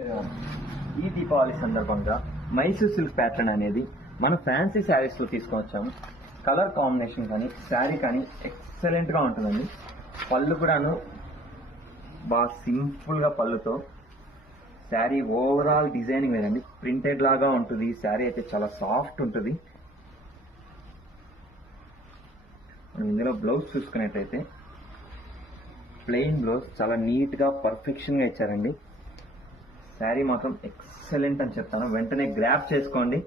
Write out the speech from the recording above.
ఈ దీపావళి సందర్భంగా Mysore silk pattern అనేది మన ఫ్యాన్సీ శారీస్లో తీసుకొచ్చాము. కలర్ కాంబినేషన్ కానీ శారీ కానీ ఎక్సలెంట్గా ఉంటుందండి. పళ్ళు కూడాను బాగా సింపుల్గా పళ్ళుతో శారీ ఓవరాల్ డిజైనింగ్ లేదండి, ప్రింటెడ్ లాగా ఉంటుంది. శారీ అయితే చాలా సాఫ్ట్ ఉంటుంది. ఇందులో బ్లౌజ్ చూసుకున్నట్టయితే ప్లెయిన్ బ్లౌజ్ చాలా నీట్గా పర్ఫెక్షన్గా ఇచ్చారండి. శారీ మాత్రం ఎక్సలెంట్ అని చెప్తాను. వెంటనే గ్రాప్ చేసుకోండి.